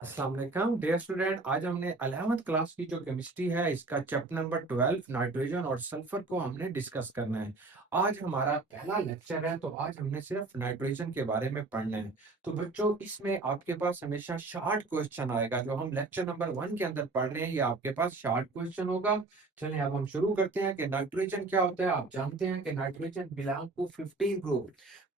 अस्सलाम वालेकुम dear student. आज हमने 11th क्लास की जो केमिस्ट्री है इसका चैप्टर नंबर 12 नाइट्रोजन और सल्फर को हमने डिस्कस करना है। आज हमारा पहला लेक्चर है, तो आज हमने सिर्फ नाइट्रोजन के बारे में पढ़ना है। तो बच्चों, इसमें आपके पास हमेशा शार्ट क्वेश्चन आएगा। जो हम लेक्चर नंबर 1 के अंदर पढ़ रहे हैं ये आपके पास शार्ट क्वेश्चन होगा। चलिए अब हम शुरू करते हैं कि नाइट्रोजन क्या होता है। आप जानते हैं कि नाइट्रोजन बिलोंग टू 15 ग्रुप।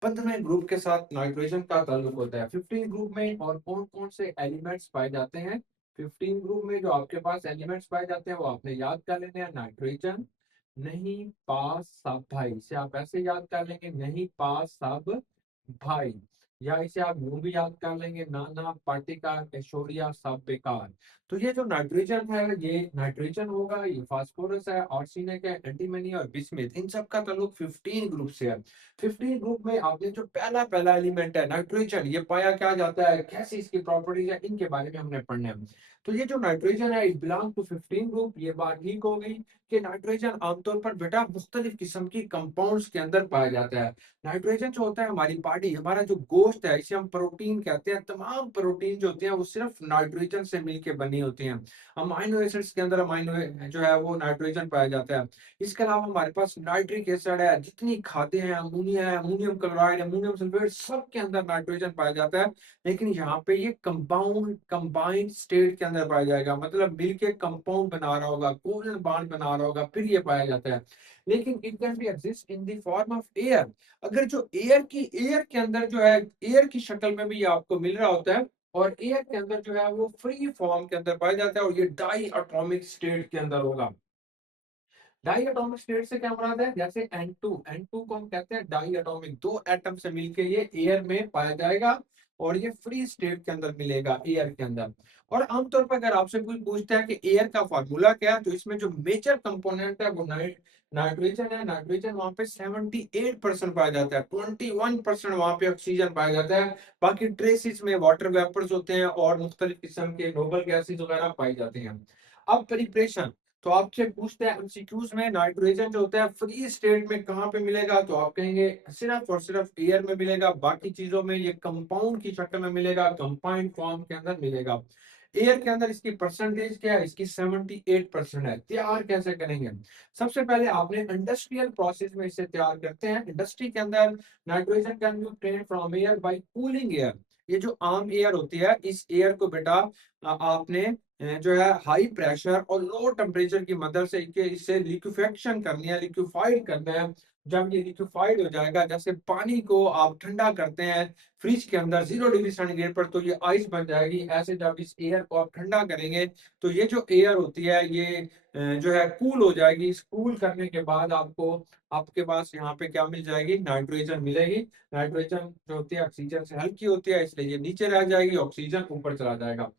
15वें ग्रुप के साथ नाइट्रोजन का ताल्लुक होता है। 15 ग्रुप में और कौन कौन से एलिमेंट्स पाए जाते हैं? 15 ग्रुप में जो आपके पास एलिमेंट्स पाए जाते हैं वो आपने याद कर लेने हैं। नाइट्रोजन, नहीं पास सब भाई, इसे आप ऐसे याद कर लेंगे, नहीं पास सब भाई। या इसे आप यूं भी याद कर लेंगे, नाना पाटिका ऐश्वर्या सब बेकार। तो ये जो नाइट्रोजन है ये नाइट्रोजन होगा, ये फास्फोरस है, आर्सेनिक है, एंटीमनी और बिस्मिथ, इन सब का ताल्लुक 15 ग्रुप से है। 15 ग्रुप में आपने जो पहला पहला एलिमेंट है नाइट्रोजन, ये पाया क्या जाता है, कैसी इसकी प्रॉपर्टीज है, इनके बारे में हमने पढ़ना है। तो ये जो नाइट्रोजन है इट बिलोंग टू 15 ग्रुप। ये बात ठीक हो गई कि नाइट्रोजन आमतौर पर बेटा मुख्तलिफ किस्म की कंपाउंड्स के अंदर पाया जाता है। नाइट्रोजन जो होता है हमारी बॉडी, हमारा जो गोश्त है, इसे हम प्रोटीन कहते हैं। तमाम प्रोटीन जो होती हैं वो सिर्फ नाइट्रोजन से मिलकर बनी होती हैं। अमाइनो एसिड्स के अंदर अमाइनो जो है वो नाइट्रोजन पाया जाता है। इसके अलावा हमारे पास नाइट्रिक एसिड है, जितनी खाद्य हैं, अमोनिया है, अमोनियम क्लोराइड, अमोनियम सल्फेट, सब के अंदर नाइट्रोजन पाया जाता है। लेकिन यहाँ पे ये कंपाउंड कंबाइंड स्टेट के अंदर पाया जाएगा, मतलब मिलके कंपाउंड बना रहा होगा, कोवलेंट बॉन्ड बना रहा होगा, फिर ये पाया जाता है। लेकिन it can be exist in the form of air. अगर जो एयर के अंदर जो है, एयर की शक्ल में भी ये आपको मिल रहा होता है। और एयर के अंदर जो है वो फ्री फॉर्म के अंदर पाया जाता है और ये डाई एटॉमिक स्टेट के अंदर होगा। डाई एटॉमिक स्टेट से क्या मुराद है? जैसे N2 को हम कहते हैं डाई एटॉमिक, दो एटम से मिलके ये एयर में पाया जाएगा और ये फ्री स्टेट के अंदर मिलेगा एयर के अंदर। और आमतौर पर अगर आपसे कोई पूछता है कि एयर का फार्मूला क्या है, तो इसमें जो मेजर कंपोनेंट है वो नाइट्रोजन है। नाइट्रोजन वहां पे 78% पाया जाता है, 21% वहां पे ऑक्सीजन पाया जाता है। बाकी ट्रेसिस में वाटर वेपर्स होते हैं और मुख्तलिफ किस्म के नोबल गैसेज वगैरह पाई जाते हैं। अब प्रिपरेशन, तो आपसे पूछते हैं एमसीक्यूज में, नाइट्रोजन जो होता है फ्री स्टेट में कहाँ पे मिलेगा, तो आप कहेंगे सिर्फ और सिर्फ एयर में मिलेगा। बाकी चीजों में ये कंपाउंड की शक्ल में मिलेगा, कंपाउंड फॉर्म के अंदर मिलेगा। एयर के अंदर इसकी परसेंटेज क्या है? इसकी 78% है। तैयार कैसे करेंगे? सबसे पहले आपने इंडस्ट्रियल प्रोसेस में इसे तैयार करते हैं। इंडस्ट्री के अंदर nitrogen can be obtained from air by cooling air. ये जो आम एयर होती है, इस एयर को बेटा आपने जो है हाई प्रेशर और लो टेम्परेचर की मदद से इससे लिक्विफेक्शन करनी है, लिक्विफाइड करना है। जब ये लिक्विफाइड हो जाएगा, जैसे पानी को आप ठंडा करते हैं फ्रिज के अंदर 0 डिग्री सेंटीग्रेड पर, तो ये आइस बन जाएगी। ऐसे जब इस एयर को आप ठंडा करेंगे तो ये जो एयर होती है ये जो है कूल हो जाएगी। इस कूल करने के बाद आपको आपके पास यहाँ पे क्या मिल जाएगी? नाइट्रोजन मिलेगी। नाइट्रोजन जो होती है ऑक्सीजन से हल्की होती है, इसलिए ये नीचे रह जाएगी, ऑक्सीजन ऊपर चला जाएगा।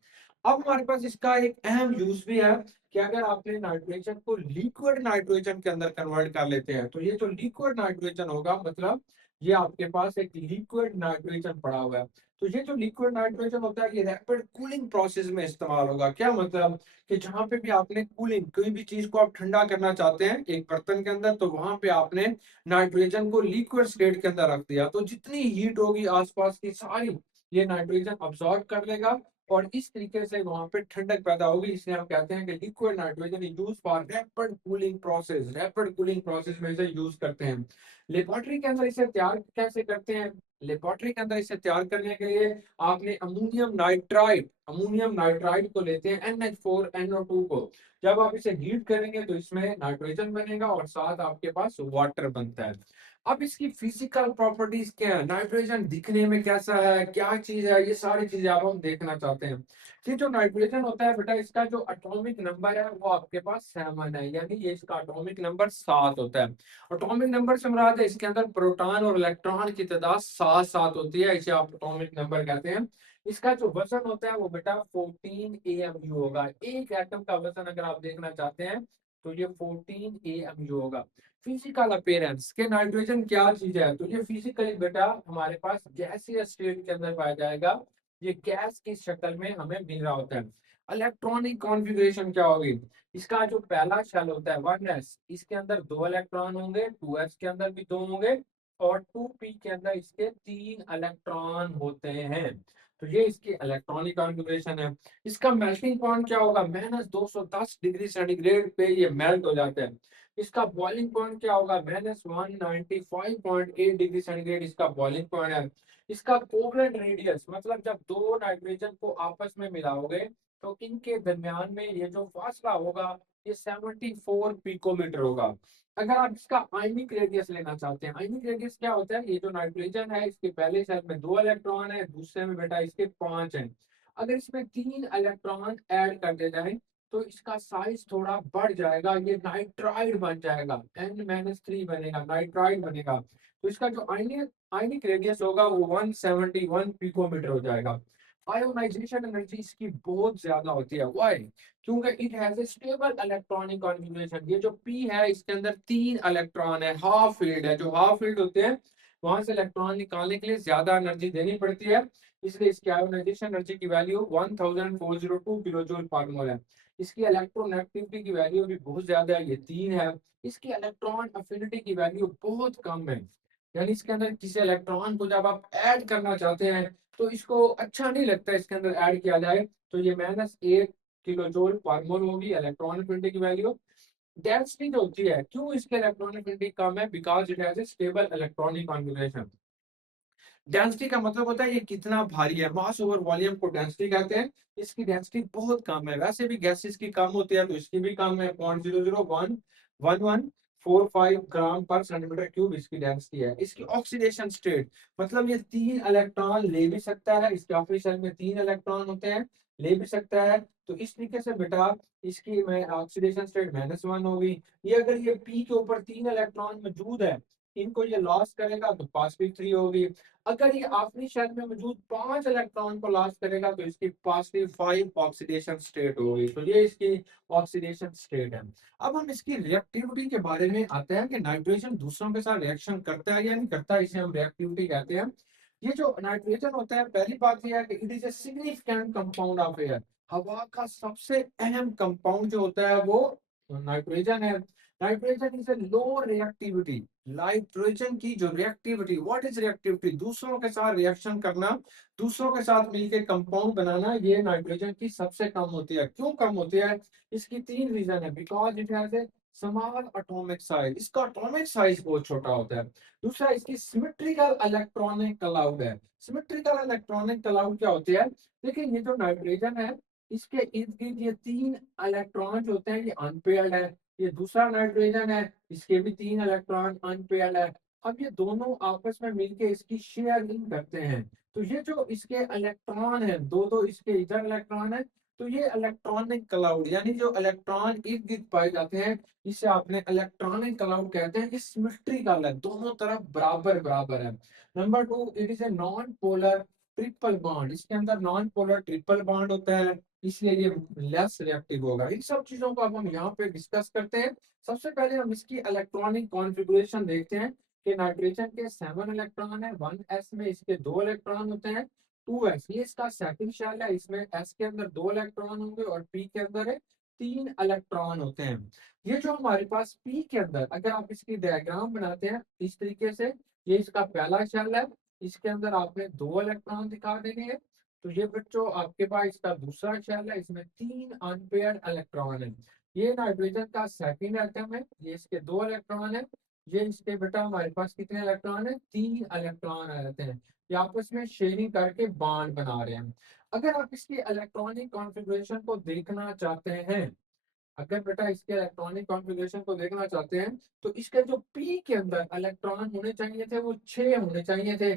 अब हमारे पास इसका एक अहम यूज भी है कि अगर आपने नाइट्रोजन को लिक्विड नाइट्रोजन के अंदर कन्वर्ट कर लेते हैं, तो ये जो लिक्विड नाइट्रोजन होगा, मतलब ये आपके पास एक लिक्विड नाइट्रोजन पड़ा हुआ है। तो ये जो लिक्विड नाइट्रोजन होता है ये रैपिड कूलिंग प्रोसेस में इस्तेमाल होगा। क्या मतलब? कि जहां पे भी आपने कूलिंग, कोई भी चीज को आप ठंडा करना चाहते हैं एक बर्तन के अंदर, तो वहां पे आपने नाइट्रोजन को लिक्विड स्टेट के अंदर रख दिया, तो जितनी हीट होगी आसपास की सारी ये नाइट्रोजन अब्सॉर्ब कर लेगा और इस तरीके से वहां पे ठंडक पैदा होगी। इसलिए हम कहते हैं कि liquid nitrogen use for rapid cooling process. Rapid cooling process में इसे यूज करते हैं। लेबोरेटरी के अंदर इसे तैयार कैसे करते हैं? लेबोरेटरी के अंदर इसे तैयार करने के लिए आपने अमोनियम नाइट्राइड को लेते हैं, NH4NO2 को। जब आप इसे हीट करेंगे तो इसमें नाइट्रोजन बनेगा और साथ आपके पास वाटर बनता है। अब इसकी फिजिकल प्रॉपर्टीज क्या है, नाइट्रोजन दिखने में कैसा है, क्या चीज है, ये सारी चीजें अब हम देखना चाहते हैं। कि जो नाइट्रोजन होता है बेटा, इसका जो एटॉमिक नंबर है वो आपके पास 7 है, यानी ये इसका एटॉमिक नंबर 7 होता है। एटॉमिक नंबर से मुराद है इसके अंदर प्रोटॉन और इलेक्ट्रॉन की तादाद 7 होती है, इसे आप एटॉमिक नंबर कहते हैं। इसका जो वजन होता है वो बेटा 14 AMU होगा। एक एटम का वजन अगर आप देखना चाहते हैं तो ये 14 AMU होगा। फिजिकल अपीयरेंस के नाइट्रोजन क्या चीज है, तो ये फिजिकली बेटा हमारे पास गैसीय स्टेट के अंदर पाया जाएगा। ये गैस की शक्ल में हमें मिल रहा होता है। इलेक्ट्रॉनिक कॉन्फ़िगरेशन क्या होगी? इसका जो पहला शेल होता है 1s, इसके अंदर 2 इलेक्ट्रॉन होंगे, 2s के अंदर भी 2 होंगे और 2p के अंदर इसके 3 इलेक्ट्रॉन होते हैं। तो ये इसकी इलेक्ट्रॉनिक कॉन्फ़िगरेशन है। इसका मेल्टिंग पॉइंट क्या होगा? -210 डिग्री सेंटीग्रेड पे ये मेल्ट हो जाता है। इसका बॉइलिंग पॉइंट क्या होगा? -195.8 डिग्री सेंटीग्रेड इसका बॉइलिंग पॉइंट है। इसका कोवलेंट रेडियस मतलब जब दो नाइट्रोजन को आपस में मिलाओगे तो इनके दरमियान में ये जो फासला होगा ये 74 पिकोमीटर होगा। अगर आप इसका आयनिक रेडियस लेना चाहते हैं, आयनिक रेडियस क्या होता है? ये जो नाइट्रोजन है इसके पहले शेल में 2 इलेक्ट्रॉन है, दूसरे में बेटा इसके 5 हैं। अगर इसमें 3 इलेक्ट्रॉन ऐड कर दिए जाए तो इसका साइज थोड़ा बढ़ जाएगा, ये नाइट्राइड बन जाएगा, N-3 बनेगा, नाइट्राइड बनेगा। तो इसका जो आयनिक आयनिक रेडियस होगा वो 171 पिकोमीटर हो जाएगा। आयोनाइजेशन एनर्जी इसकी बहुत ज्यादा होती है। व्हाई? क्योंकि it has a stable electronic configuration. ये जो पी है इसके अंदर 3 इलेक्ट्रॉन है, हाफ फील्ड है। जो हाफ फील्ड होते हैं वहां से इलेक्ट्रॉन निकालने के लिए ज्यादा एनर्जी देनी पड़ती है, इसलिए इसकी आयोनाइजेशन एनर्जी की वैल्यू 1402 किलो जूल पर मोल है। इसकी इलेक्ट्रोनेगेटिविटी की वैल्यू भी बहुत ज्यादा है, ये 3 है। इसकी इलेक्ट्रॉन अफिनिटी की वैल्यू बहुत कम है, यानी इसके अंदर किसी इलेक्ट्रॉन को जब आप ऐड करना चाहते हैं तो इसको अच्छा नहीं लगता इसके अंदर ऐड किया जाए, तो ये -1 किलो जूल पर मोल होगी इलेक्ट्रॉन अफिनिटी की वैल्यू। डेंसिटी जो होती है, क्यों इसके इलेक्ट्रॉन अफिनिटी कम है? Because it has a stable electronic configuration. Density का मतलब होता है ये कितना भारी है, मास ओवर वॉल्यूम को डेंसिटी कहते हैं। इसकी डेंसिटी बहुत कम है, वैसे भी गैसेस की कम होती है तो इसकी भी कम है। 0.0011145 ग्राम पर सेंटीमीटर क्यूब इसकी डेंसिटी है। इसकी ऑक्सीडेशन स्टेट मतलब ये 3 इलेक्ट्रॉन ले भी सकता है, इसके आखिरी शेल में 3 इलेक्ट्रॉन होते हैं, ले भी सकता है। तो इस तरीके से बेटा इसकी में ऑक्सीडेशन स्टेट -1 होगी। ये अगर ये पी के ऊपर 3 इलेक्ट्रॉन मौजूद है, इनको ये लॉस करेगा तो +3 होगी। अगर ये आखिरी शेल में मौजूद 5 इलेक्ट्रॉन को लॉस करेगा तो इसकी +5 ऑक्सीडेशन स्टेट होगी। तो ये इसकी ऑक्सीडेशन स्टेट है। अब हम इसकी रिएक्टिविटी के बारे में आते हैं कि नाइट्रोजन दूसरों के साथ रिएक्शन करता है या नहीं करता, इसे हम रिएक्टिविटी कहते हैं। ये जो नाइट्रोजन होता है, पहली बात यह है कि it is a significant compound of air. हवा का सबसे अहम कंपाउंड जो होता है वो नाइट्रोजन है। Nitrogen is a low reactivity. Nitrogen की जो रिएक्टिविटी, व्हाट इज रिएक्टिविटी? दूसरों के साथ रिएक्शन करना, दूसरों के साथ मिलकर कंपाउंड बनाना, ये नाइट्रोजन की सबसे कम होती है। क्यों कम होती है? इसकी 3 रीजन है। Because it has a small atomic size, इसका एटॉमिक साइज बहुत छोटा होता है। दूसरा, इसकी सिमेट्रिकल इलेक्ट्रॉनिक क्लाउड है। सिमेट्रिकल इलेक्ट्रॉनिक क्लाउड क्या होती है? देखिए ये जो नाइट्रोजन है इसके इर्द गिर्द ये 3 इलेक्ट्रॉन जो होते हैं ये अनपेयर्ड है। ये दूसरा नाइट्रोजन है, इसके भी 3 इलेक्ट्रॉन अनपेयर्ड है। अब ये दोनों आपस में मिलके इसकी शेयरिंग करते हैं। तो ये जो इसके इलेक्ट्रॉन है, दो दो इसके इधर इलेक्ट्रॉन है, तो ये इलेक्ट्रॉनिक क्लाउड यानी जो इलेक्ट्रॉन इर्द गिर्द पाए जाते हैं इसे आपने इलेक्ट्रॉनिक क्लाउड कहते हैं। ये सिमेट्रिकल है, दोनों तरफ बराबर बराबर है। Number 2, it is a non polar triple bond. इसके अंदर नॉन पोलर ट्रिपल बॉन्ड होता है, इसलिए ये लेस रिएक्टिव होगा। इन सब चीजों को अब हम यहाँ पे डिस्कस करते हैं। सबसे पहले हम इसकी इलेक्ट्रॉनिक कॉन्फ़िगरेशन देखते हैं कि नाइट्रोजन के 7 इलेक्ट्रॉन है, 1s में इसके 2 इलेक्ट्रॉन होते हैं, 2s ये इसका सेकंड शेल है, इसमें s के अंदर 2 इलेक्ट्रॉन होंगे और p के अंदर है 3 इलेक्ट्रॉन होते हैं। ये जो हमारे पास p के अंदर अगर आप इसकी डायग्राम बनाते हैं इस तरीके से, ये इसका पहला शेल है, इसके अंदर आपने 2 इलेक्ट्रॉन दिखा देने हैं। तो ये बच्चों आपके पास इसका दूसरा शेल है, इसमें 3 अनपेयर्ड इलेक्ट्रॉन है। ये नाइट्रोजन का सेकंड एटम है, ये इसके 2 इलेक्ट्रॉन है। ये इसके बेटा हमारे पास कितने इलेक्ट्रॉन है? 3 इलेक्ट्रॉन आ जाते हैं। ये आपस में शेयरिंग करके बॉन्ड बना रहे हैं। अगर आप इसकी इलेक्ट्रॉनिक कॉन्फ़िगरेशन को देखना चाहते हैं, अगर बेटा इसके इलेक्ट्रॉनिक कॉन्फ़िगरेशन को देखना चाहते हैं तो इसके जो पी के अंदर इलेक्ट्रॉन होने चाहिए थे वो 6 होने चाहिए थे।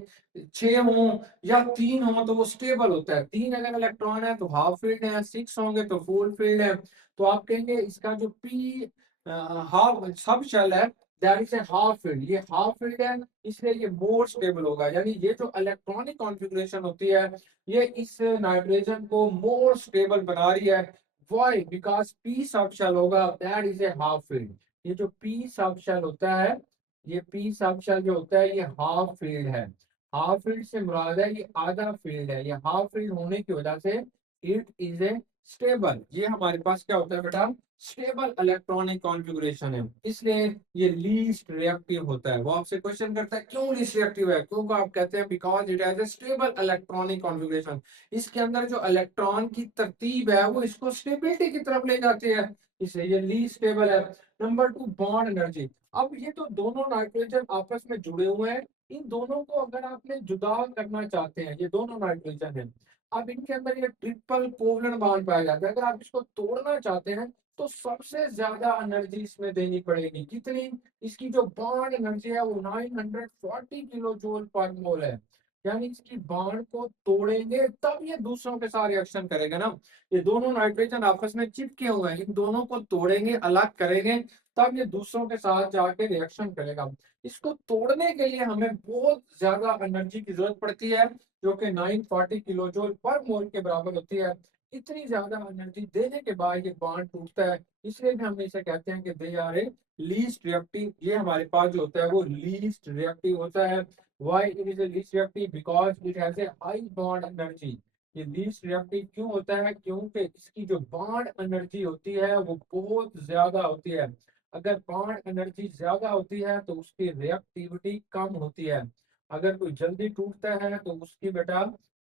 6 हो या 3 हो तो वो स्टेबल होता है। 3 अगर इलेक्ट्रॉन है तो हाफ फील्ड है, 6 होंगे तो फुल फील्ड है। तो आप कहेंगे इसका जो पी हाफ सब शेल है that is a half field, ये हाफ फील्ड है, इसलिए ये मोर स्टेबल होगा। यानी ये जो इलेक्ट्रॉनिक कॉन्फ़िगरेशन होती है ये इस नाइट्रोजन को मोर स्टेबल बना रही है। Why? Because P subshell होगा that is a half filled। ये जो P सब शेल होता है, ये P सब शेल जो होता है ये हाफ फील्ड है। हाफ फील्ड से मुराद है ये आधा फील्ड है। ये हाफ फील्ड होने की वजह से इट इज ए स्टेबल, ये हमारे पास क्या होता है बेटा, स्टेबल इलेक्ट्रॉनिक कॉन्फ़िगरेशन है, इसलिए ये लीस्ट रिएक्टिव होता है। वो आपसे क्वेश्चन करता है क्यों लीस्ट रिएक्टिव है, क्यों आप कहते हैं because it has a stable electronic configuration. इसके अंदर जो इलेक्ट्रॉन की तरतीब है वो इसको स्टेबिलिटी की तरफ ले जाती है, इसलिए ये लीस्ट स्टेबल है। Number 2, bond energy. अब ये तो दोनों नाइट्रोजन आपस में जुड़े हुए हैं, इन दोनों को अगर आपने जुदा करना चाहते हैं, ये दोनों नाइट्रोजन है, अब इनके अंदर ये ट्रिपल कोवलेंट बॉन्ड पाया जाता है, अगर आप इसको तोड़ना चाहते हैं तो सबसे ज्यादा एनर्जी इसमें देनी पड़ेगी। कितनी? इसकी जो बॉन्ड एनर्जी है वो 940 किलो जूल पर मोल है, यानी इसकी बॉन्ड को तोड़ेंगे तब ये दूसरों के साथ रिएक्शन करेगा ना। ये दोनों नाइट्रोजन आपस में चिपके हुए हैं, इन दोनों को तोड़ेंगे, अलग करेंगे, तब ये दूसरों के साथ जाके रिएक्शन करेगा। इसको तोड़ने के लिए हमें बहुत ज्यादा एनर्जी की जरूरत पड़ती है, जो कि 940 किलो जूल पर मोल के बराबर होती है। इतनी ज्यादा एनर्जी देने के बाद ये बॉन्ड टूटता है, इसलिए भी हम इसे कहते हैं कि they are a least reactive. ये हमारे पास जो होता है वो लीस्ट रिएक्टिव होता है। Why it is a least reactive? Because it has a high bond energy. ये लीस्ट रिएक्टिव क्यों होता है? क्योंकि इसकी जो बॉन्ड एनर्जी होती है वो बहुत ज्यादा होती है। अगर बॉन्ड एनर्जी ज्यादा होती है तो उसकी रिएक्टिविटी कम होती है। अगर कोई जल्दी टूटता है तो उसकी बेटा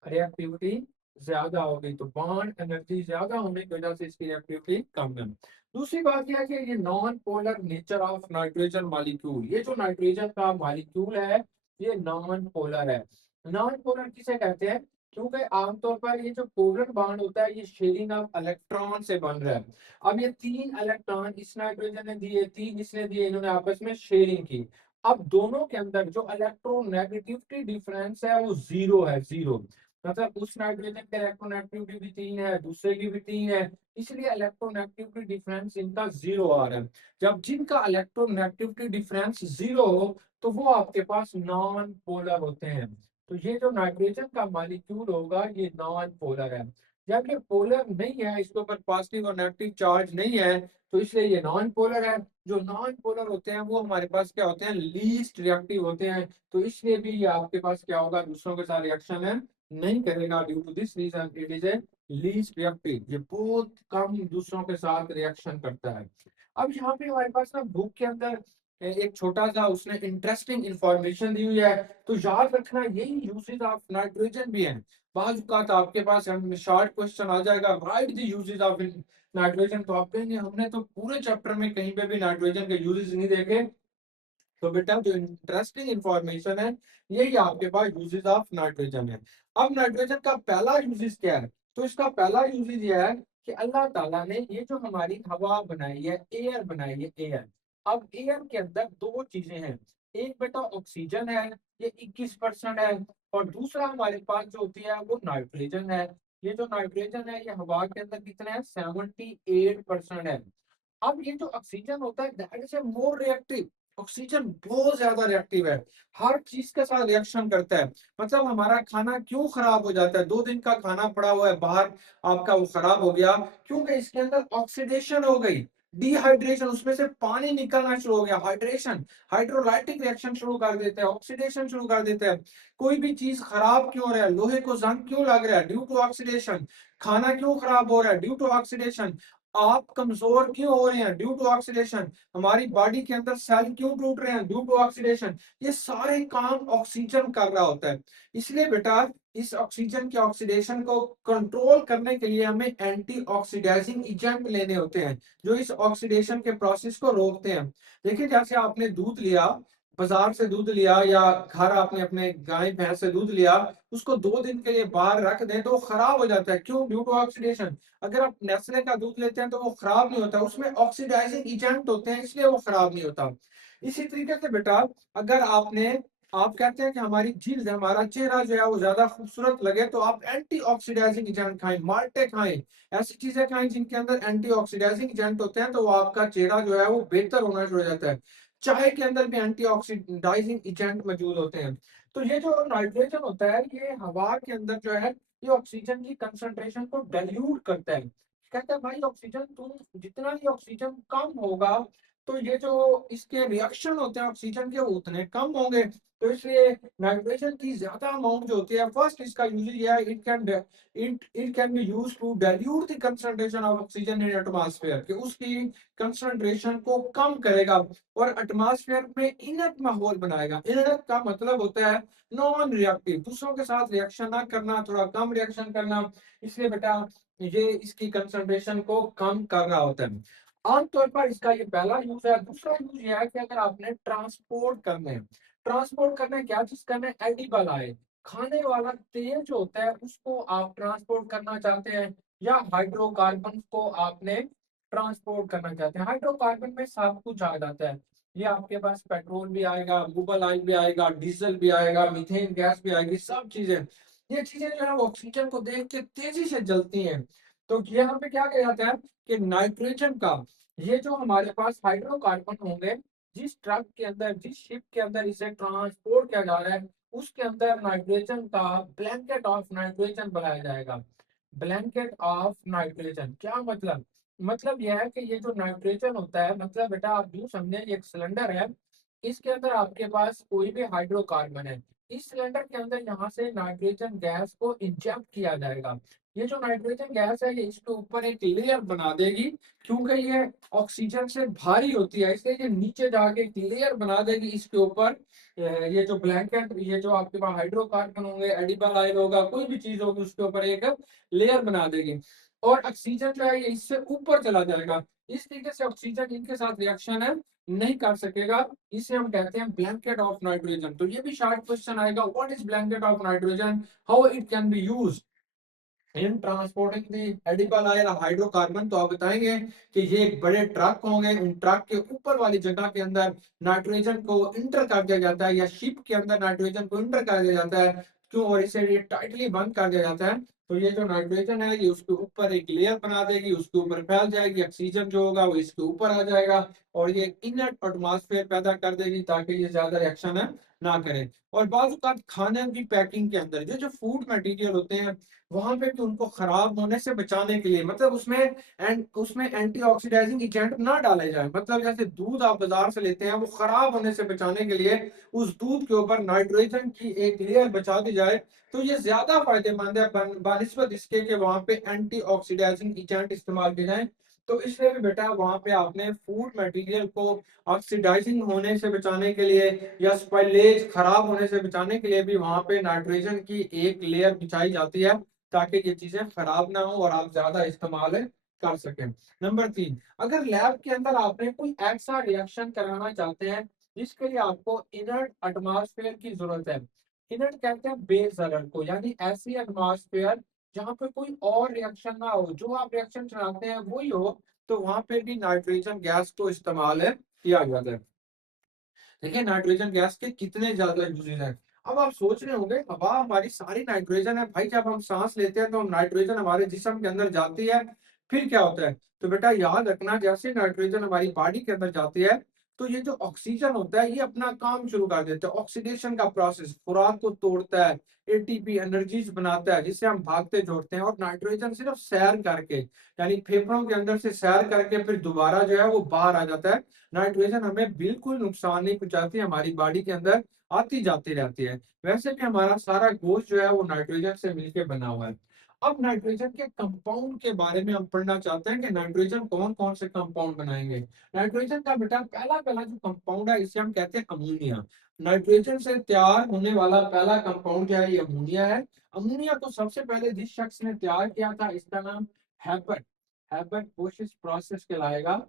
रिएक्टिविटी ज्यादा होगी, तो बॉन्ड एनर्जी ज्यादा होने की वजह से इसकी रिएक्टिविटी कम है। दूसरी बात यह है कि ये non polar nature of nitrogen molecule, ये जो नाइट्रोजन का मॉलिक्यूल है ये नॉन पोलर है। नॉन पोलर किसे कहते हैं? क्योंकि आमतौर पर ये जो कोवलेंट बॉन्ड होता है ये शेयरिंग ऑफ इलेक्ट्रॉन से बन रहा है। अब ये 3 इलेक्ट्रॉन इस नाइट्रोजन ने दिए, 3 इसने दिए, इन्होंने आपस में शेयरिंग की। अब दोनों के अंदर जो इलेक्ट्रोनेगेटिविटी डिफरेंस है वो जीरो है, जीरो। मतलब उस नाइट्रोजन के इलेक्ट्रोनेगेटिविटी भी 3 है, दूसरे की भी 3 है, इसलिए इलेक्ट्रोनेगेटिविटी डिफरेंस इनका जीरो आ रहा है। जब जिनका इलेक्ट्रोनेगेटिविटी डिफरेंस जीरो हो तो वो आपके पास नॉन पोलर होते हैं। तो ये जो नाइट्रोजन का मॉलिक्यूल होगा ये नॉन पोलर है। जब ये पोलर नहीं है, इसके ऊपर पॉजिटिव और नेगेटिव चार्ज नहीं है, तो इसलिए ये नॉन पोलर है। जो नॉन पोलर होते हैं वो हमारे पास क्या होते हैं? लीस्ट रिएक्टिव होते हैं। तो इसलिए भी ये आपके पास क्या होगा? दूसरों के साथ रिएक्शन है नहीं करेगा। Due to this reason it is a least reactive, ये बहुत कम दूसरों के साथ रिएक्शन करता है। अब यहाँ पे हमारे पास ना बुक के अंदर एक छोटा सा उसने इंटरेस्टिंग इंफॉर्मेशन दी हुई है, तो याद रखना यही यूजेस ऑफ नाइट्रोजन भी है। बाज का तो आपके पास हम शॉर्ट क्वेश्चन आ जाएगा, right the uses of nitrogen, तो आप कहेंगे हमने तो पूरे चैप्टर में कहीं पे भी नाइट्रोजन के यूजेस नहीं देखे। तो बेटा जो इंटरेस्टिंग इंफॉर्मेशन है यही आपके पास यूजेस ऑफ नाइट्रोजन है। अब नाइट्रोजन का पहला यूजेस क्या है? तो इसका पहला यूजेस यह है कि अल्लाह ताला ने ये जो हमारी हवा बनाई है, एयर बनाई है, एयर। अब एयर के अंदर दो चीजें हैं, एक बेटा ऑक्सीजन है, ये 21% है, और दूसरा हमारे पास जो होती है वो नाइट्रोजन है। ये जो नाइट्रोजन है ये हवा के अंदर कितना है? 78% है। अब ये जो ऑक्सीजन होता है that is a more reactive. Oxygen बहुत ज्यादा रिएक्टिव है, हर चीज के साथ रिएक्शन करता है। मतलब हमारा खाना क्यों खराब हो जाता है? 2 दिन का खाना पड़ा हुआ है बाहर, आपका वो खराब हो गया, क्योंकि इसके अंदर ऑक्सीडेशन हो गई, डिहाइड्रेशन, उसमें से पानी निकलना शुरू हो गया, हाइड्रेशन, हाइड्रोलाइटिक रिएक्शन शुरू कर देते हैं, ऑक्सीडेशन शुरू कर देते हैं। कोई भी चीज खराब क्यों हो रहा है? लोहे को जंग क्यों लग रहा है? Due to oxidation. खाना क्यों खराब हो रहा है? Due to oxidation. आप कमजोर क्यों हो रहे हैं? Due to oxidation. हमारी बॉडी के अंदर सेल क्यों टूट रहे हैं? Due to oxidation. ये सारे काम ऑक्सीजन कर रहा होता है। इसलिए बेटा इस ऑक्सीजन के ऑक्सीडेशन को कंट्रोल करने के लिए हमें एंटी ऑक्सीडाइजिंग एजेंट लेने होते हैं, जो इस ऑक्सीडेशन के प्रोसेस को रोकते हैं। देखिए जैसे आपने दूध लिया, बाजार से दूध लिया, या घर आपने अपने गाय भैंस से दूध लिया, उसको 2 दिन के लिए बाहर रख दें तो वो खराब हो जाता है। क्यों? Due to oxidation. अगर आप नेस्ले का दूध लेते हैं तो वो खराब नहीं होता, उसमें ऑक्सीडाइजिंग एजेंट होते हैं, इसलिए वो खराब नहीं होता। इसी तरीके से बेटा अगर आप कहते हैं कि हमारी जिल्द, हमारा चेहरा जो है वो ज्यादा खूबसूरत लगे, तो आप एंटी ऑक्सीडाइजिंग एजेंट खाएं, माल्टे खाएं, ऐसी चीजें खाएं जिनके अंदर एंटी ऑक्सीडाइजिंग एजेंट होते हैं, तो वो आपका चेहरा जो है वो बेहतर होना शुरू हो जाता है। चाय के अंदर भी एंटी ऑक्सीडाइजिंग एजेंट मौजूद होते हैं। तो ये जो नाइट्रोजन होता है ये हवा के अंदर जो है ये ऑक्सीजन की कंसंट्रेशन को डाइल्यूट करता है। कहता है भाई ऑक्सीजन तुम जितना ही ऑक्सीजन कम होगा तो ये जो इसके रिएक्शन होते हैं ऑक्सीजन के वो उतने कम होंगे। तो इसलिए नाइट्रोजन की ज्यादा अमाउंट जो होती है, फर्स्ट इसका यूज ये है, it can be use to dilute the concentration of oxygen in atmosphere, कि उसकी कंसंट्रेशन को कम करेगा और एटमॉस्फेयर में इनर्ट माहौल बनाएगा। इनर्ट का मतलब होता है नॉन रिएक्टिव, दूसरों के साथ रिएक्शन ना करना, थोड़ा कम रिएक्शन करना। इसलिए बेटा ये इसकी कंसंट्रेशन को कम कर रहा होता है। आमतौर पर इसका ये पहला यूज है। दूसरा यूज ये है कि अगर आपने ट्रांसपोर्ट करने क्या चीज करना है, एडिबल आए, खाने वाला तेल जो होता है उसको आप ट्रांसपोर्ट करना चाहते हैं, या हाइड्रोकार्बन को आपने ट्रांसपोर्ट करना चाहते हैं। हाइड्रोकार्बन में सब कुछ आ जाता है, ये आपके पास पेट्रोल भी आएगा, मूवल ऑयल भी आएगा, डीजल भी आएगा, मीथेन गैस भी आएगी, सब चीजें। ये चीजें जो है वो ऑक्सीजन को देख के तेजी से जलती हैं। तो यहाँ पे क्या किया जाता है कि नाइट्रोजन का, ये जो हमारे पास हाइड्रोकार्बन होंगे, जिस ट्रक के अंदर, जिस शिप के अंदर इसे ट्रांसपोर्ट किया जा रहा है, उसके अंदर नाइट्रोजन का ब्लैंकेट ऑफ नाइट्रोजन बनाया जाएगा। ब्लैंकेट ऑफ नाइट्रोजन क्या मतलब? मतलब यह है कि ये जो नाइट्रोजन होता है, मतलब बेटा आप यूं समझे, एक सिलेंडर है, इसके अंदर आपके पास कोई भी हाइड्रोकार्बन है, इस सिलेंडर के अंदर यहाँ से नाइट्रोजन गैस को इंजेक्ट किया जाएगा। ये जो नाइट्रोजन गैस है ये इसके ऊपर एक लेयर बना देगी, क्योंकि ये ऑक्सीजन से भारी होती है, इसलिए ये नीचे जाके एक लेयर बना देगी इसके ऊपर। ये जो ब्लैंकेट, ये जो आपके पास हाइड्रोकार्बन होंगे, एडिबल ऑयल होगा, कोई भी चीज होगी, उसके ऊपर एक लेयर बना देगी, और ऑक्सीजन जो है ये इससे ऊपर चला जाएगा। इस तरीके से ऑक्सीजन इनके साथ रिएक्शन है नहीं कर सकेगा। इसे हम कहते हैं ब्लैंकेट ऑफ नाइट्रोजन। तो ये भी शार्ट क्वेश्चन आएगा, what is blanket of nitrogen, how it can be used in transporting the edible oil hydrocarbon. तो आप बताएंगे कि ये एक बड़े ट्रक होंगे, उन ट्रक के ऊपर वाली जगह के अंदर नाइट्रोजन को इंटर कर दिया जाता है, या शिप के अंदर नाइट्रोजन को इंटर कर दिया जाता है, क्यों, और इसे ये टाइटली बंद कर दिया जाता है। तो ये जो नाइट्रोजन है ये उसके ऊपर एक लेयर बना देगी, उसके ऊपर फैल जाएगी, ऑक्सीजन जो होगा वो इसके ऊपर आ जाएगा, और ये इनर्ट एटमॉस्फेयर पैदा कर देगी, ताकि ये ज्यादा रिएक्शन है ना करे। और बाज़ औक़ात खाने की पैकिंग के अंदर जो फूड मटेरियल होते हैं, वहां पे भी उनको खराब होने से बचाने के लिए, मतलब उसमें एंटी ऑक्सीडाइजिंग एजेंट ना डाले जाए, मतलब जैसे दूध आप बाजार से लेते हैं, वो खराब होने से बचाने के लिए उस दूध के ऊपर नाइट्रोजन की एक लेयर बचा दी जाए। तो ये ज्यादा फायदेमंद है बानिस्बत इसके कि वहां पे एंटी ऑक्सीडाइजिंग एजेंट इस्तेमाल किए जाए। तो इसलिए भी बेटा वहां पे आपने फूड मटेरियल को ऑक्सीडाइजिंग होने से बचाने के लिए, या स्पॉइलेज खराब होने से बचाने के लिए भी वहां पे नाइट्रोजन की एक लेयर बिछाई जाती है, ताकि ये चीजें खराब ना हो और आप ज्यादा इस्तेमाल कर सकें। नंबर 3, अगर लैब के अंदर आपने कोई ऐसा रिएक्शन कराना चाहते हैं जिसके लिए आपको इनर्ट एटमॉस्फेयर की जरूरत है। इनर्ट कहते हैं बेजरर को, यानी ऐसी एटमॉस्फेयर जहाँ पे कोई और रिएक्शन ना हो, जो आप रिएक्शन चलाते हैं वही हो, तो वहां पे भी नाइट्रोजन गैस को इस्तेमाल किया जाता है। देखिए नाइट्रोजन गैस के कितने ज्यादा यूजेज हैं। अब आप सोच रहे होंगे, हवा हमारी सारी नाइट्रोजन है भाई, जब हम सांस लेते हैं तो नाइट्रोजन हमारे जिस्म के अंदर जाती है, फिर क्या होता है? तो बेटा याद रखना, जैसे नाइट्रोजन हमारी बॉडी के अंदर जाती है, तो ये जो ऑक्सीजन होता है ये अपना काम शुरू कर देता है, ऑक्सीडेशन का प्रोसेस, खुराक को तोड़ता है, एटीपी एनर्जीज बनाता है, जिससे हम भागते जोड़ते हैं, और नाइट्रोजन सिर्फ सैर करके, यानी फेफड़ों के अंदर से सैर करके फिर दोबारा जो है वो बाहर आ जाता है। नाइट्रोजन हमें बिल्कुल नुकसान नहीं पहुंचाती, हमारी बॉडी के अंदर आती जाती रहती है। वैसे भी हमारा सारा गोश्त जो है वो नाइट्रोजन से मिलकर बना हुआ है। अब नाइट्रोजन के कंपाउंड के बारे में हम पढ़ना चाहते हैं कि नाइट्रोजन कौन कौन से कंपाउंड बनाएंगे। नाइट्रोजन का बेटा पहला पहला जो कंपाउंड है इसे हम कहते हैं अमोनिया। नाइट्रोजन से तैयार होने वाला पहला कंपाउंड जो है ये अमोनिया है। अमोनिया को सबसे पहले जिस शख्स ने तैयार किया था, इसका नाम हैबर हैबर बोश प्रोसेस कहलाएगा।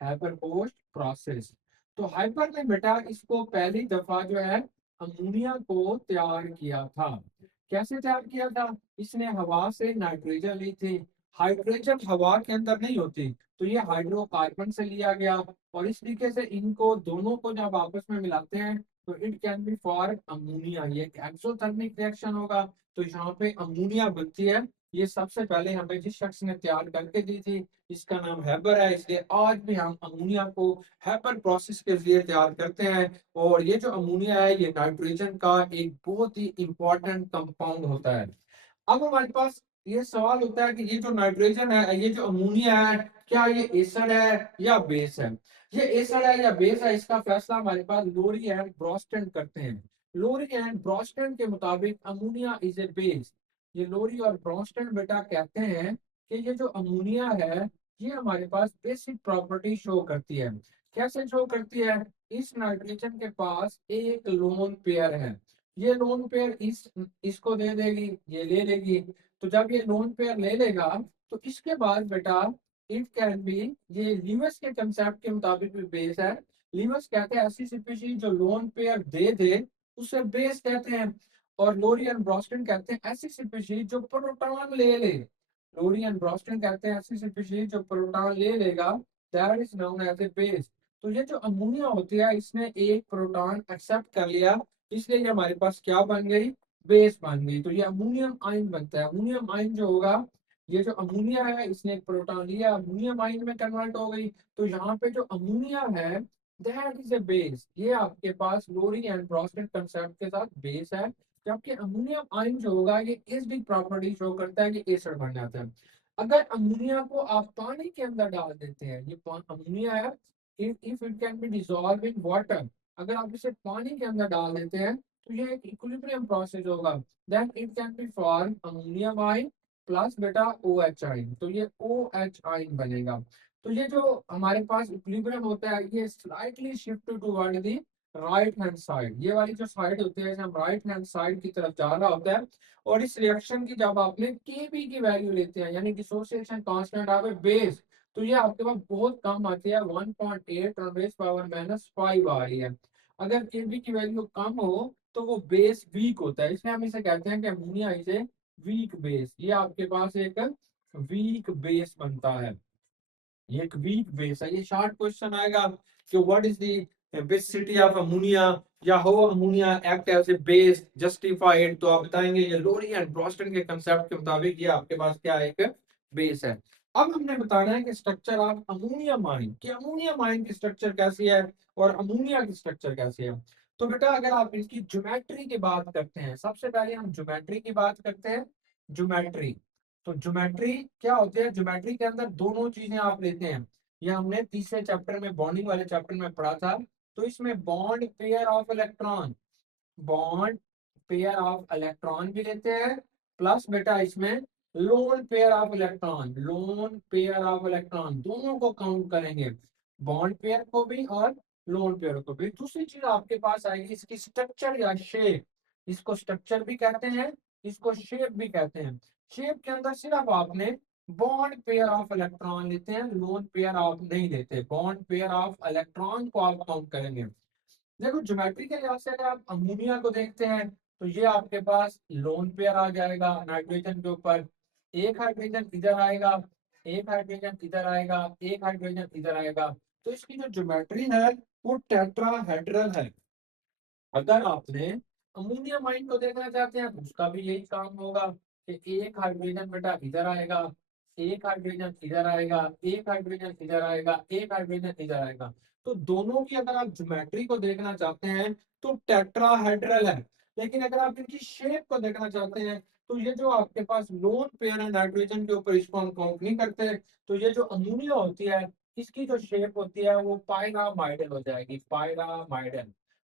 हाइपरपोस्ट प्रोसेस। तो हाइपर ने बेटा इसको पहली दफा जो है अमोनिया को तैयार किया था। कैसे तैयार किया था? इसने हवा से नाइट्रोजन ली थी। हाइड्रोजन हवा के अंदर नहीं होती, तो ये हाइड्रोकार्बन से लिया गया, और इस तरीके से इनको दोनों को जब आपस में मिलाते हैं तो it can B for ammonia. ये एक एक्सोथर्मिक रिएक्शन होगा, तो यहाँ पे अमोनिया बनती है। ये सबसे पहले हमें जिस शख्स ने तैयार करके दी थी, इसका नाम हैबर है, इसलिए आज भी हम अमोनिया को हैबर प्रोसेस के जरिए तैयार करते हैं। और ये जो अमोनिया है ये नाइट्रोजन का एक बहुत ही इंपॉर्टेंट कंपाउंड होता है। अब हमारे पास ये सवाल होता है कि ये जो नाइट्रोजन है, ये जो अमोनिया है, क्या ये एसिड है या बेस है? ये एसिड है या बेस है, इसका फैसला हमारे पास लोरी एंड ब्रोस्टन करते हैं। लोरी एंड ब्रोस्टन के मुताबिक अमोनिया इज ए बेस। ये लोरी और ब्रोस्टन बेटा कहते हैं कि ये जो अमोनिया है, ये हमारे पास बेसिक प्रॉपर्टी शो करती है। कैसे शो करती है? इस नाइट्रोजन के पास एक लोन पेयर है। ये लोन पेयर इसको दे देगी, ये ले लेगी। तो जब ये लोन पेयर ले लेगा, तो इसके बाद बेटा इट कैन बी, ये लीवस के कंसेप्ट के मुताबिक भी बेस है। लीवस कहते हैं ऐसी स्पीशीज जो लोन पेयर दे दे, उसे बेस कहते हैं। और लोरी एंड ब्रोस्टन कहते हैं ऐसी स्पीशीज जो प्रोटॉन ले ले। लोरी एंड ब्रोस्टन कहते हैं ऐसी स्पीशीज जो प्रोटॉन ले लेगा, that is known as a base. तो ये जो अमोनिया होती है, इसने एक प्रोटॉन एक्सेप्ट कर लिया, इसलिए ये हमारे पास क्या बन गई? बेस बन गई। तो ये अमोनियम आयन बनता है। अमोनियम आयन जो होगा, ये जो अमोनिया है, इसने एक प्रोटॉन लिया, अमोनियम आयन में कन्वर्ट हो गई। तो यहाँ पे जो अमोनिया है, दैट इज ए बेस। ये आपके पास लोरी एंड ब्रोस्टन कंसेप्ट के साथ बेस है। जबकि अमोनियम आयन जो होगा, ये एसिडिक प्रॉपर्टी शो करता है कि एसिड बन जाता है। अगर अमोनिया को आप पानी के अंदर डाल देते हैं, ये अमोनिया है, if it can B dissolve in water, अगर आप इसे पानी के अंदर डाल देते हैं, तो ये एक इक्विलिब्रियम प्रोसेस होगा। Then it can be form ammonium ion plus बेटा ओ एच आयन। तो ये ओ एच आयन बनेगा। तो ये जो हमारे पास इक्विलिब्रियम होता है, ये slightly shift toward the right hand side. ये वाली जो साइड होती है, हम राइट हैंड साइड की तरफ जा रहा होता है। और इस रिएक्शन की जब आपने केबी की वैल्यू लेते हैं, यानी डिसोसिएशन कांस्टेंट आप बेस, तो ये आपके पास बहुत कम आती है, 1.8 ×10⁻⁵ आ रही है। अगर केबी की वैल्यू कम हो, तो वो बेस वीक होता है, इसलिए हम इसे कहते हैं कि ammonia is a weak base. ये आपके पास एक वीक बेस बनता है। ये एक वीक बेस है। ये शॉर्ट क्वेश्चन आएगा कि what is the basicity of ammonia, या हो ammonia act as a base justified, तो आप बताएंगे ये लोरी एंड ब्रोस्टन के कंसेप्ट के मुताबिक ये आपके पास क्या एक बेस है। अब हमने बताना है कि स्ट्रक्चर ऑफ अमोनियम आयन, कि अमोनियम आयन की स्ट्रक्चर कैसी है और अमोनिया की स्ट्रक्चर कैसी है। तो बेटा अगर आप इसकी ज्योमेट्री की बात करते हैं, सबसे पहले हम ज्योमेट्री की बात करते हैं। ज्योमेट्री, तो ज्योमेट्री क्या होती है? ज्योमेट्री के अंदर दोनों चीजें आप लेते हैं। ये हमने तीसरे चैप्टर में, बॉन्डिंग वाले चैप्टर में पढ़ा था। तो इसमें bond pair of electron, bond pair of electron भी लेते हैं, प्लस बेटा इसमें lone pair of electron, lone pair of electron दोनों को काउंट करेंगे, बॉन्ड पेयर को भी और लोन पेयर को भी। दूसरी चीज आपके पास आएगी इसकी स्ट्रक्चर या शेप। इसको स्ट्रक्चर भी कहते हैं, इसको शेप भी कहते हैं। शेप के अंदर सिर्फ आपने बॉन्ड पेयर ऑफ इलेक्ट्रॉन लेते हैं, लोन पेयर आप नहीं लेते। बॉन्ड पेयर ऑफ इलेक्ट्रॉन को आप काउंट करेंगे। देखो ज्योमेट्री के लिहाज से अगर आप अमोनिया को देखते हैं, तो ये आपके पास लोन पेयर आ जाएगा नाइट्रोजन के ऊपर। एक हाइड्रोजन इधर आएगा, एक हाइड्रोजन इधर आएगा, एक हाइड्रोजन इधर आएगा। तो इसकी जो ज्योमेट्री है, वो टेट्राहेड्रल है। अगर आपने अमोनियम आयन को देखना चाहते हैं, तो उसका भी यही काम होगा कि एक हाइड्रोजन बेटा इधर आएगा, एक हाइड्रोजन इधर आएगा, एक हाइड्रोजन इधर आएगा, एक हाइड्रोजन इधर आएगा। तो दोनों की अगर आप ज्योमेट्री को देखना चाहते हैं, तो टेट्राहेड्रल है। लेकिन अगर आप इनकी शेप को देखना चाहते हैं, तो ये जो आपके पास लोन पेयर है नाइट्रोजन के ऊपर, इसको हम काउंट नहीं करते। तो ये जो अमोनिया होती है, इसकी जो शेप होती है, वो पायरामाइडल हो जाएगी, पायरामाइडल,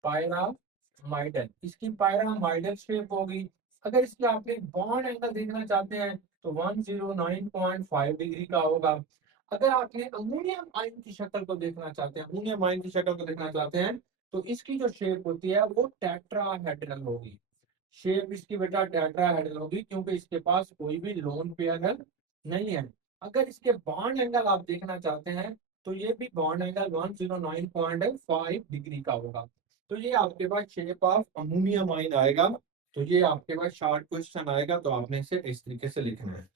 पायरामाइडल, इसकी पायरामाइडल शेप होगी। अगर इसकी आपने बॉन्ड एंगल देखना चाहते हैं, तो 109.5 डिग्री का होगा। अगर आपने अमोनियम आयन की शक्ल को देखना चाहते हैं, अमोनियम आयन की शक्ल को देखना चाहते हैं, तो इसकी जो शेप होती है, वो टेट्राहेड्रल होगी। शेप इसकी बेटा टेट्राहेड्रल होगी, क्योंकि इसके पास कोई भी लोन पेयर नहीं है। अगर इसके बॉन्ड एंगल आप देखना चाहते हैं, तो ये भी बॉन्ड एंगल 109.5 डिग्री का होगा। तो ये आपके पास शेप ऑफ अमोनियम आयन आएगा। तो ये आपके पास शॉर्ट क्वेश्चन आएगा, तो आपने इसे इस तरीके से लिखना है।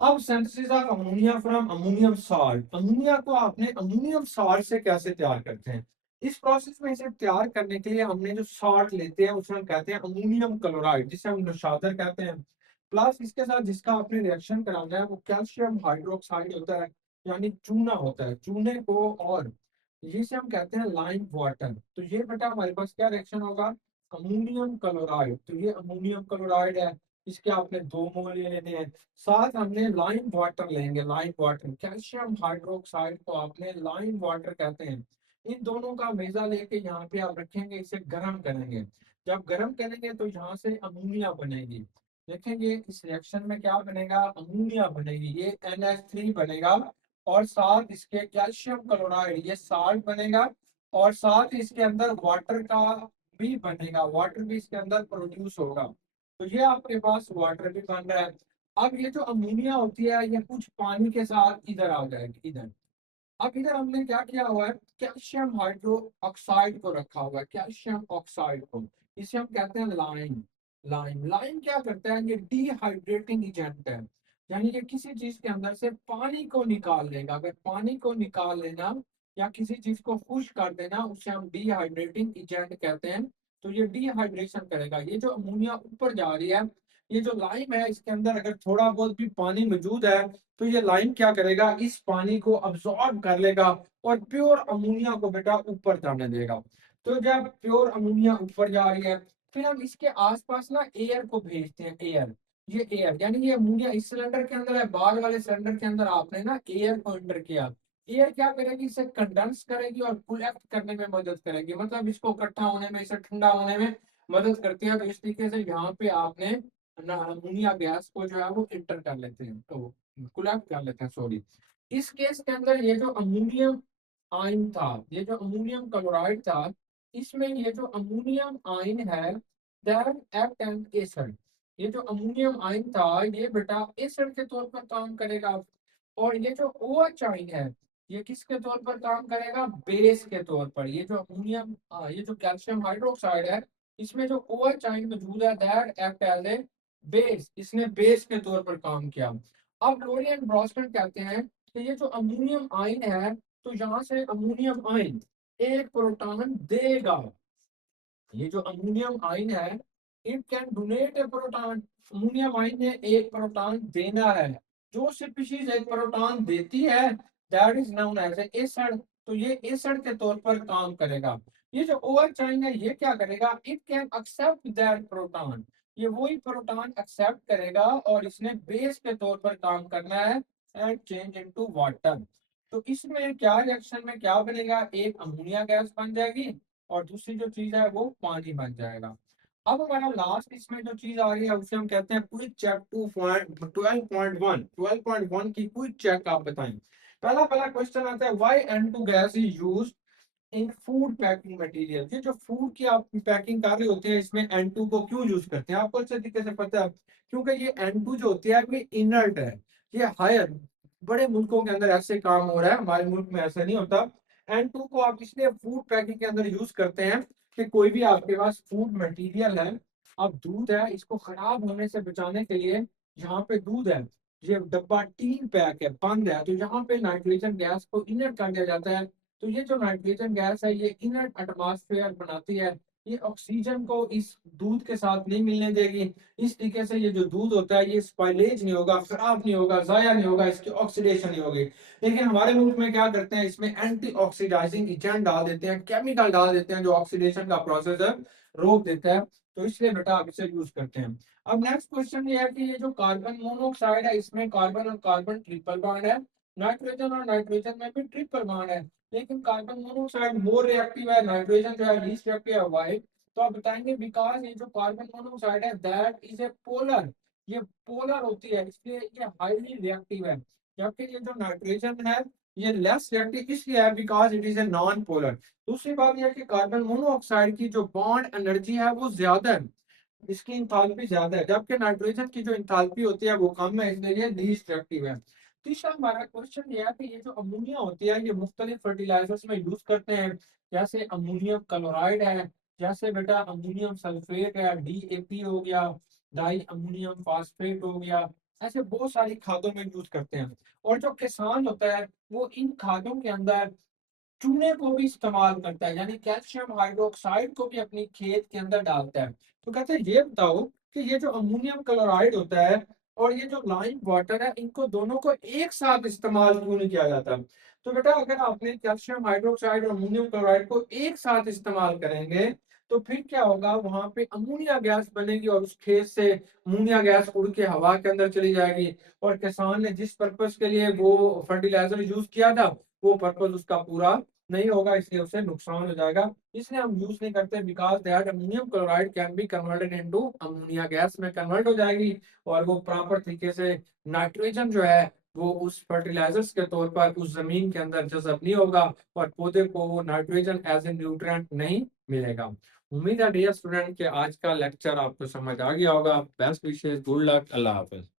अब synthesis of ammonia from ammonium salt, ammonia को आपने अमोनियम सॉल्ट से कैसे तैयार करते हैं? इस प्रोसेस में इसे तैयार करने के लिए हमने जो सॉल्ट लेते हैं, उसे हम कहते हैं अमोनियम क्लोराइड, जिसे हम नशादर कहते हैं। प्लस इसके साथ जिसका आपने रिएक्शन कराना है, वो कैल्शियम हाइड्रोक्साइड होता है, यानी चूना होता है। चूने को और जिसे हम कहते हैं लाइम वाटर। तो ये बेटा हमारे पास क्या रिएक्शन होगा? Ammonium chloride. तो ये अमोनियम क्लोराइड है, इसके आपने 2 मोल ले लेने हैं। साथ हमने लाइम वाटर लेंगे, लाइम वाटर, कैल्शियम हाइड्रोक्साइड को आपने लाइम वाटर कहते हैं। इन दोनों का मेजा लेके यहाँ पे आप रखेंगे, इसे गर्म करेंगे। जब गर्म करेंगे तो यहाँ से अमोनिया बनेगी। देखेंगे इस रिएक्शन में क्या बनेगा, अमोनिया बनेगी, ये NH3 बनेगा। और साथ इसके कैल्शियम क्लोराइड, ये साल्ट बनेगा। और साथ इसके अंदर वाटर का भी बनेगा, वाटर भी इसके अंदर प्रोड्यूस होगा। तो ये आपके पास वाटर भी बन रहा है। अब ये जो अमोनिया होती है ये कुछ पानी के साथ इधर आ जाएगी, इधर। अब इधर हमने क्या किया हुआ है, कैल्शियम हाइड्रो ऑक्साइड को रखा हुआ है, कैल्शियम ऑक्साइड को। इसे हम कहते हैं लाइम। लाइम, लाइम क्या करता है, ये डिहाइड्रेटिंग एजेंट है। यानी कि किसी चीज के अंदर से पानी को निकाल लेगा। अगर पानी को निकाल लेना या किसी चीज को खुश कर देना, उसे हम डिहाइड्रेटिंग एजेंट कहते हैं। तो ये डिहाइड्रेशन करेगा। ये जो अमोनिया ऊपर जा रही है, ये जो लाइम है, इसके अंदर अगर थोड़ा बहुत भी पानी मौजूद है तो ये लाइम क्या करेगा, इस पानी को अब्सॉर्ब कर लेगा और प्योर अमोनिया को बेटा ऊपर जाने देगा। तो जब प्योर अमोनिया ऊपर जा रही है, फिर हम इसके आसपास ना एयर को भेजते हैं, एयर। ये एयर यानी ये अमोनिया इस सिलेंडर के अंदर है, बाहर वाले सिलेंडर के अंदर आपने ना एयर को एंटर किया। एयर क्या करेगी, इसे कंडेंस करेगी और कलेक्ट करने में मदद करेगी, मतलब इसको इकट्ठा होने में, इसे ठंडा होने में मदद करती है। तो इस तरीके से यहाँ पे आपने ना अमोनिया गैस को जो है वो इंटर कर लेते हैं, तो कोलैप्स कर लेते हैं, सॉरी। इस केस के अंदर ये जो अमोनियम आयन था, ये जो अमोनियम क्लोराइड था, इसमें ये जो अमोनियम आयन है दैट एक्ट एज एसिड। ये जो अमोनियम आयन था ये बेटा एसिड के तौर पर काम करेगा। और ये जो OH आयन है, ये किसके तौर पर काम करेगा, बेस के तौर पर। ये जो अमोनियम, ये जो कैल्शियम हाइड्रोक्साइड है, इसमें जो OH आयन मौजूद है that act as a base, इसने बेस के तौर पर काम किया। अब लोरी एंड ब्रॉन्सन कहते हैं कि ये जो अमोनियम आयन है, तो यहाँ से अमोनियम आयन एक प्रोटॉन देगा। ये जो अमोनियम आयन है, it can donate A proton. Ammonium ion ने एक प्रोटॉन देना है। जो स्पीशीज एक प्रोटॉन देती है that is known as acid. तो ये एसिड के तौर पर काम करेगा। ये जो OH आयन है ये क्या करेगा, it can accept that proton. ये वही प्रोटॉन एक्सेप्ट करेगा और इसने बेस के तौर पर काम करना है एंड चेंज इनटू वाटर। तो इसमें क्या रिएक्शन में क्या बनेगा, एक अमोनिया गैस बन जाएगी और दूसरी जो चीज है वो पानी बन जाएगा। अब हमारा लास्ट इसमें जो चीज आ रही है उसे हम कहते हैं क्विक चेक 12.1। 12.1 की क्विक चेक आप बताएं। पहला पहला क्वेश्चन आता है, why N2 gas is used in food packing material. ये जो फूड की आप पैकिंग कर रहे होते हैं इसमें N2 को क्यों यूज करते हैं, आपको अच्छे तरीके से पता है। क्योंकि ये N2 जो होती है ये इनर्ट है, ये हायर। बड़े मुल्कों के अंदर ऐसे काम हो रहा है, हमारे मुल्क में ऐसा नहीं होता। N2 को आप इसलिए फूड पैकिंग के अंदर यूज करते हैं कि कोई भी आपके पास फूड मटेरियल है, अब दूध है, इसको खराब होने से बचाने के लिए, यहाँ पे दूध है, ये डब्बा टीन पैक है, बंद है, तो यहाँ पे नाइट्रोजन गैस को इनर्ट कर दिया जाता है। तो ये जो नाइट्रोजन गैस है ये इनर्ट एटमॉस्फेयर बनाती है, ये ऑक्सीजन को इस दूध के साथ नहीं मिलने देगी। इस तरीके से ये जो दूध होता है ये स्पाइलेज नहीं होगा, खराब नहीं होगा, जाया नहीं होगा, इसकी ऑक्सीडेशन नहीं होगी। लेकिन हमारे मुल्क में क्या करते हैं, इसमें एंटी ऑक्सीडाइजिंग एजेंट डाल देते हैं, केमिकल डाल देते हैं जो ऑक्सीडेशन का प्रोसेस है रोक देता है। तो इसलिए बेटा आप इसे यूज करते हैं। अब नेक्स्ट क्वेश्चन ये है कि ये जो कार्बन मोनोऑक्साइड है इसमें कार्बन और कार्बन ट्रिपल बॉन्ड है, नाइट्रोजन और नाइट्रोजन में भी ट्रिपल बॉन्ड है। लेकिन कार्बन मोनोऑक्साइड मोर रिएक्टिव है, नाइट्रोजन जो है लीस्ट रिएक्टिव है, व्हाई। तो आप बताएंगे बिकॉज ये जो कार्बन मोनोऑक्साइड है दैट इज ए पोलर, ये पोलर होती है इसलिए ये हाईली रिएक्टिव है। जबकि ये जो नाइट्रोजन है ये लेस रिएक्टिव इसलिए है because it is a non polar. दूसरी बात यह है कि कार्बन मोनोऑक्साइड की जो बॉन्ड एनर्जी है वो ज्यादा है, इसकी इंथैल्पी ज्यादा है, जबकि नाइट्रोजन की जो इंथैल्पी होती है वो कम है, इसलिए ये लीस्ट रिएक्टिव है। तीसरा हमारा क्वेश्चन ये है कि ये जो अमोनिया होती है ये मुख्तलिफ फर्टिलाइजर्स में यूज करते हैं, जैसे अमोनियम क्लोराइड है, जैसे बेटा अमोनियम सल्फेट है, DAP हो गया, डाई अमोनियम फास्फेट हो गया। ऐसे बहुत सारी खादों में यूज करते हैं। और जो किसान होता है वो इन खादों के अंदर चूने को भी इस्तेमाल करता है, यानी कैल्शियम हाइड्रोक्साइड को भी अपनी खेत के अंदर डालता है। तो कहते हैं ये बताओ कि ये जो अमोनियम क्लोराइड होता है और ये जो लाइम वाटर है इनको दोनों को एक साथ इस्तेमाल क्यों नहीं किया जाता। तो बेटा अगर आपने कैल्शियम हाइड्रोक्साइड और अमोनियम क्लोराइड को एक साथ इस्तेमाल करेंगे तो फिर क्या होगा, वहाँ पे अमोनिया गैस बनेगी और उस खेत से अमोनिया गैस उड़ के हवा के अंदर चली जाएगी और किसान ने जिस पर्पज़ के लिए वो फर्टिलाइज़र यूज़ किया था, वो पर्पज़ उसका पूरा नहीं होगा, इसलिए उसे नुकसान हो जाएगा। इसलिए हम यूज़ नहीं करते because that ammonium chloride can be converted into ammonia gas में कन्वर्ट हो जाएगी और वो प्रॉपर तरीके से नाइट्रोजन जो है, वो उस फर्टिलाइज़र्स के तौर पर उस ज़मीन के अंदर जज़ब नहीं होगा और पौधे को वो नाइट्रोजन एज़ ए न्यूट्रिएंट नहीं मिलेगा। उम्मीद है डियर स्टूडेंट कि आज का लेक्चर आपको समझ आ गया होगा। बेस्ट विशेस, गुड लक, अल्लाह हाफ़िज़।